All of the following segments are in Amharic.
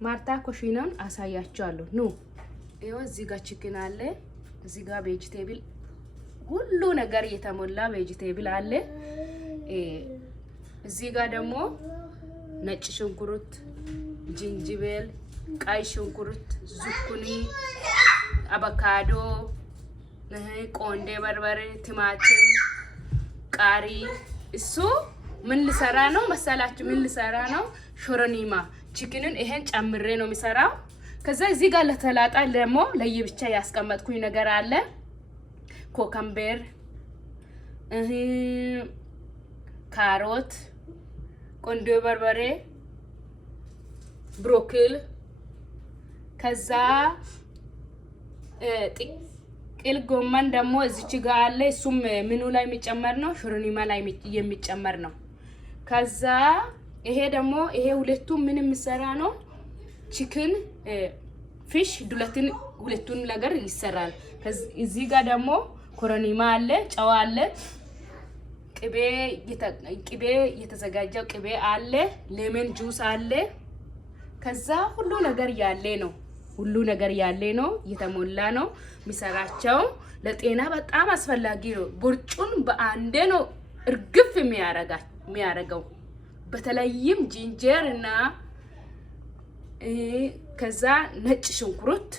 ማርታ ኮሽናን አሳያችኋለሁ ኑ ይሄው እዚህ ጋር ቺክን አለ እዚህ ጋር ቬጂቴብል ሁሉ ነገር የተሞላ ቬጂቴብል አለ እዚህ ጋር ደግሞ ነጭ ሽንኩርት ጅንጅብል ቀይ ሽንኩርት ዙኩኒ አቮካዶ ቆንዴ በርበሬ ቲማቲም ቃሪ እሱ ምን ልሰራ ነው መሰላችሁ ምን ልሰራ ነው ሾሮኒማ ቺክንን ይሄን ጨምሬ ነው የሚሰራው ከዛ እዚህ ጋር ለተላጣ ደግሞ ለየብቻ ያስቀመጥኩኝ ነገር አለ ኮከምበር ካሮት ቆንጆ በርበሬ ብሮኮሊ ከዛ ጥቅል ጎመን ደግሞ እዚች ጋር አለ እሱም ምኑ ላይ የሚጨመር ነው ሾሮኒማ ላይ የሚጨመር ነው ከዛ ይሄ ደግሞ ይሄ ሁለቱም ምን የሚሰራ ነው ቺክን ፊሽ ሁለቱን ነገር ይሰራል እዚህ ጋር ደግሞ ኮረኒማ አለ ጨው አለ ቅቤ የተዘጋጀው ቅቤ አለ ሌመን ጁስ አለ ከዛ ሁሉ ነገር ያለ ነው የተሞላ ነው የሚሰራቸው ለጤና በጣም አስፈላጊ ነው ቡርጩን በአንዴ ነው እርግፍ የሚያረጋው በተለይም ጂንጀር እና ከዛ ነጭ ሽንኩርት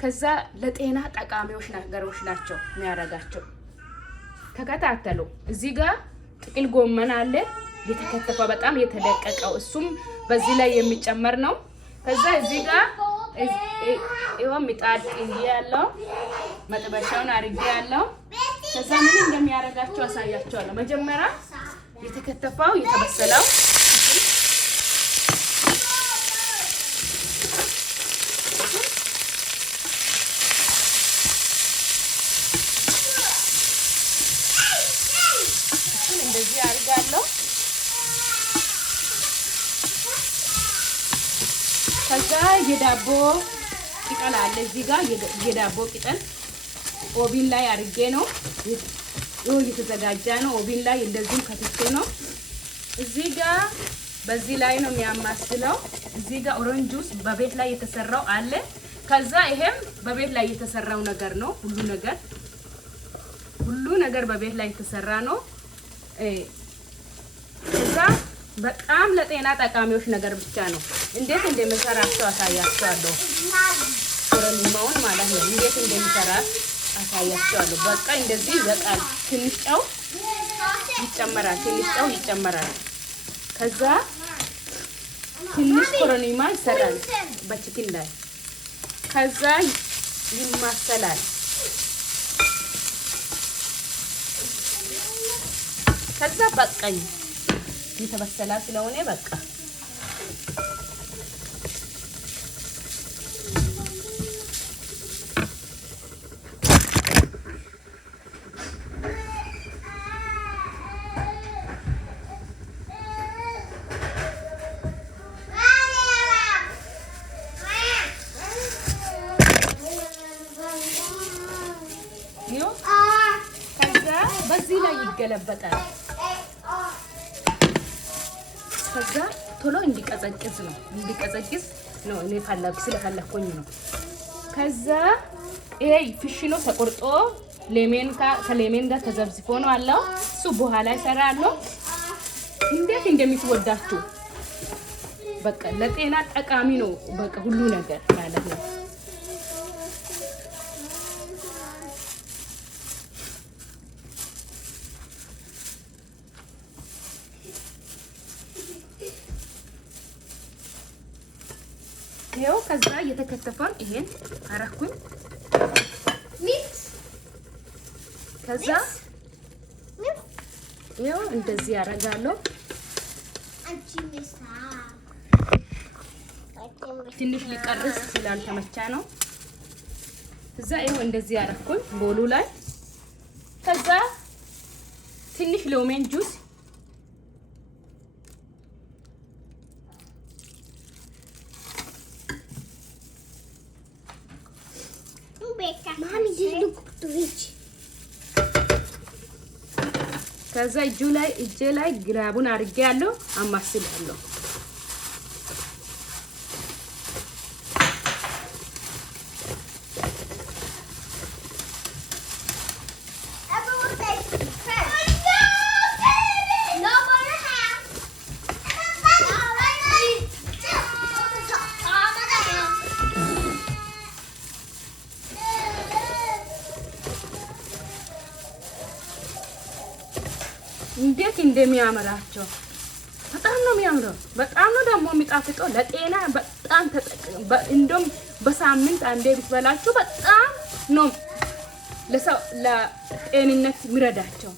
ከዛ ለጤና ጠቃሚዎች ነገሮች ናቸው የሚያረጋቸው ተከታተሉ እዚህ ጋር ጥቅል ጎመን አለ የተከተፈ በጣም የተደቀቀው እሱም በዚህ ላይ የሚጨመር ነው ከዛ እዚህ ጋር ይሄው ምጣድ ያለው መጥበሻውን አርጌ ያለው ከዛ ምን እንደሚያረጋቸው አሳያቸዋለሁ መጀመሪያ የተከተፈው የተበሰለው እንደዚህ አርጋለሁ ከዛ የዳቦ ቅጠል አለ እዚህ ጋር የዳቦ ቅጠል ኦቪን ላይ አርጌ ነው የተዘጋጀ ነው ኦቪን ላይ እንደዚህ ከትቼ ነው እዚህ ጋር በዚህ ላይ ነው የሚያማስለው እዚህ ጋር ኦሬንጅ ጁስ በቤት ላይ የተሰራው አለ ከዛ ይሄም በቤት ላይ የተሰራው ነገር ነው ሁሉ ነገር በቤት ላይ የተሰራ ነው ከዛ በጣም ለጤና ጠቃሚዎች ነገር ብቻ ነው እንዴት እንደምሰራቸው አሳያችኋለሁ ሾሮኒማውን ማለት ነው እንዴት እንደምሰራ አሳያችኋለሁ በቃ እንደዚህ ይበቃል ትንሽ ጨው ይጨመራል ከዛ ትንሽ ሾሮኒማ ይሰራል በቺክን ላይ ከዛ ይማሰላል ከዛ በቃኝ የተበሰላ ስለሆነ በቃ ከዛ በዚህ ላይ ይገለበጣል ከዛ ቶሎ እንዲቀዘቅዝ ነው እኔ ስለፈለኩኝ ነው ከዛ ይሄ ፍሽኖ ተቆርጦ ከሌሜን ጋር ተዘብዝፎ ነው አለው እሱ በኋላ ይሰራለሁ እንዴት እንደምትወዳችሁ በቃ ለጤና ጠቃሚ ነው በቃ ሁሉ ነገር ማለት ነው ይሄው ከዛ የተከተፈን ይሄን አረኩኝ ሚክስ ከዛ ይሄው እንደዚህ ያረጋለሁ ትንሽ ሊቀርስ ስላልተመቻ ነው ከዛ ይሄው እንደዚህ ያረኩኝ ቦሉ ላይ ከዛ ትንሽ ሎሜን ጁስ Mommy, just look to reach. ከዛ እጄ ላይ ግራቡን አርጌ ያለው አማስላለሁ እንደሚያምራቸው በጣም ነው የሚያምረው። በጣም ነው ደግሞ የሚጣፍጠው። ለጤና በጣም እንደውም በሳምንት አንዴ ብትበላችሁ በጣም ነው ለጤንነት የሚረዳቸው።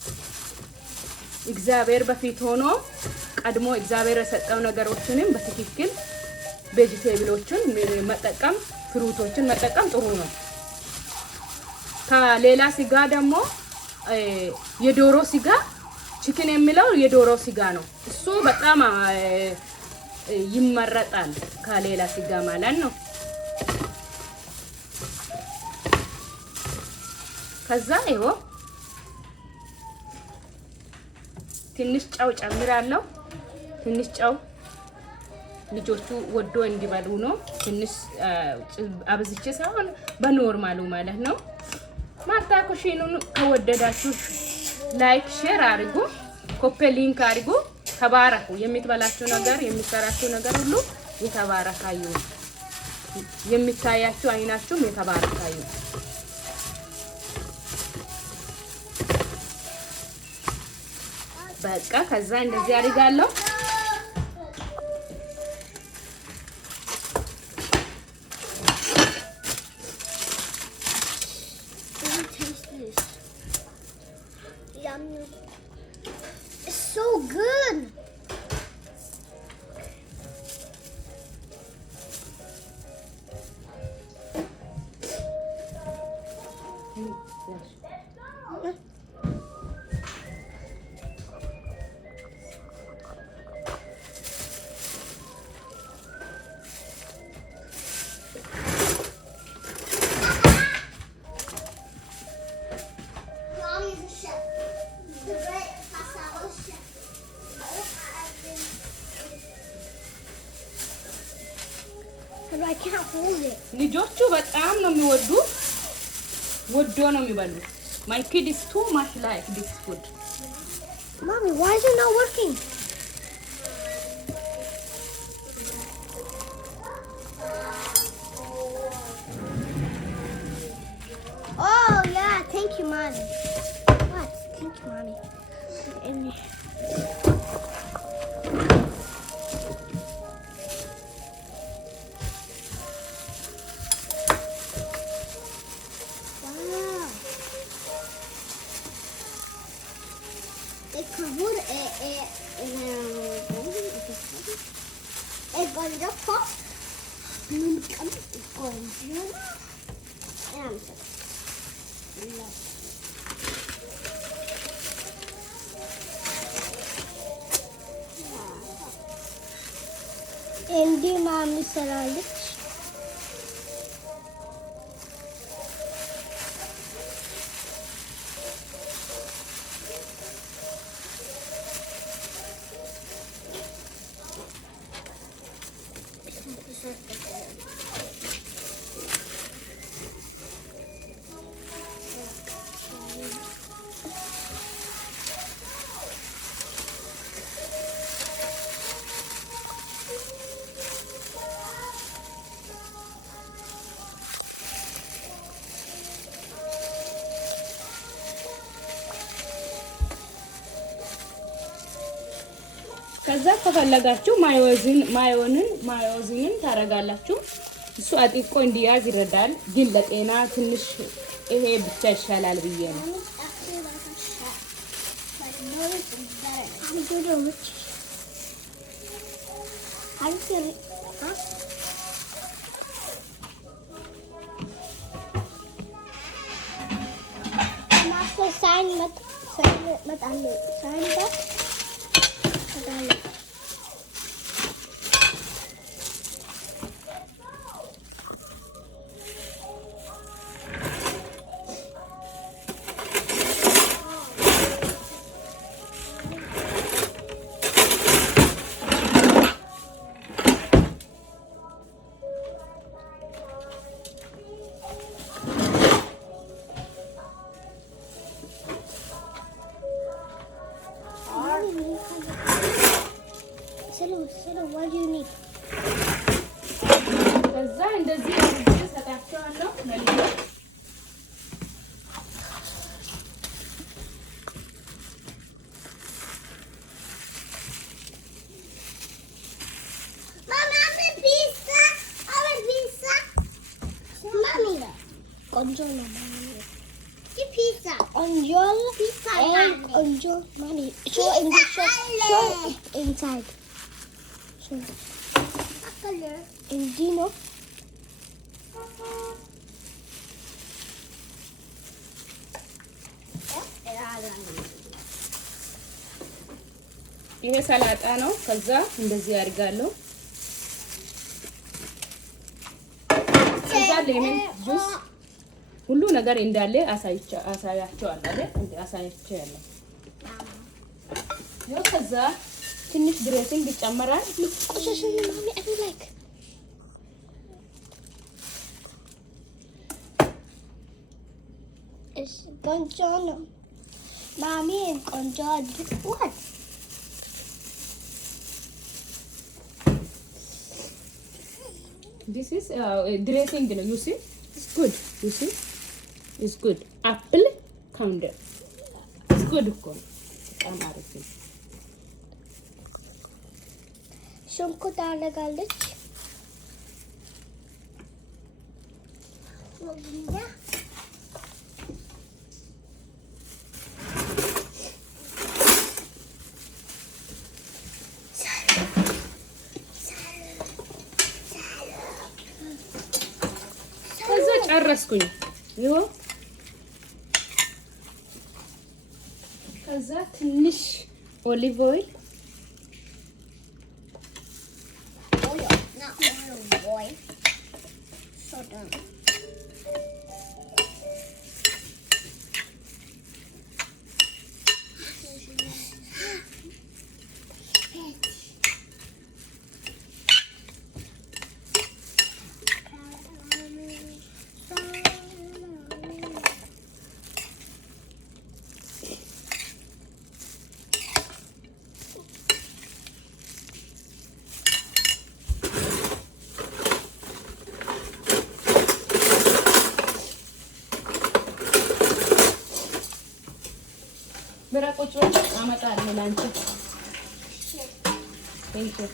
እግዚአብሔር በፊት ሆኖ ቀድሞ እግዚአብሔር የሰጠው ነገሮችንም በትክክል ቬጂቴብሎችን መጠቀም ፍሩቶችን መጠቀም ጥሩ ነው። ከሌላ ስጋ ደግሞ የዶሮ ስጋ ቺክን የሚለው የዶሮ ስጋ ነው። እሱ በጣም ይመረጣል ከሌላ ስጋ ማለት ነው። ከዛ ይኸው ትንሽ ጨው ጨምራለሁ። ትንሽ ጨው ልጆቹ ወዶ እንዲበሉ ነው። ትንሽ አብዝቼ ሳይሆን በኖርማሉ ማለት ነው። ማታ ኩሽኑን ከወደዳችሁ ላይክ ሼር አድርጉ፣ ኮፒ ሊንክ አድርጉ። ተባረኩ። የምትበላችሁ ነገር የሚሰራችሁ ነገር ሁሉ የተባረከ ይሁን። የሚታያችሁ አይናችሁም የተባረከ ይሁን። በቃ ከዛ እንደዚህ አድርጋለሁ። It's so good. I can't hold it. ልጆቹ በጣም ነው የሚወዱ ወዶ ነው የሚበሉ። My kid is too much like this food. Mommy, why is it not working? Oh yeah, thank you, Mommy. What? Thank you, Mommy. እንዲህ ማሚ ሰራለች። ከዛ ከፈለጋችሁ ማዮዚንን ታረጋላችሁ። እሱ አጥቆ እንዲያዝ ይረዳል፣ ግን ለጤና ትንሽ ይሄ ብቻ ይሻላል ብዬ ነው። What do you need? ከዛ እንደዚህ ሰጣቸዋለሁ። Onjolo money. The pizza. Onjolo pizza and onjolo money. Show in the show inside. Show. What color? In Dino. ይሄ ሰላጣ ነው። ከዛ እንደዚህ አድርጋለሁ። ከዛ ሌመን ጁስ ሁሉ ነገር እንዳለ አሳያቸዋለሁ አይደል? አሳያቸዋለሁ። ያው ከዛ ትንሽ ድሬሲንግ ይጨመራል። ቆሻሻን ማሚ I don't like. It's gonjolo. Mommy and gonjolo. What? This is dressing, you see? It's good. You see? It's good. Apple pounder. It's good. Şunku tane geldik. ከዛ ጨረስኩኝ። ይኸው ከዛ ትንሽ ኦሊቭ ኦይል ምራቆቹ አመጣለሁ ላንቺ። ቴንክ ዩ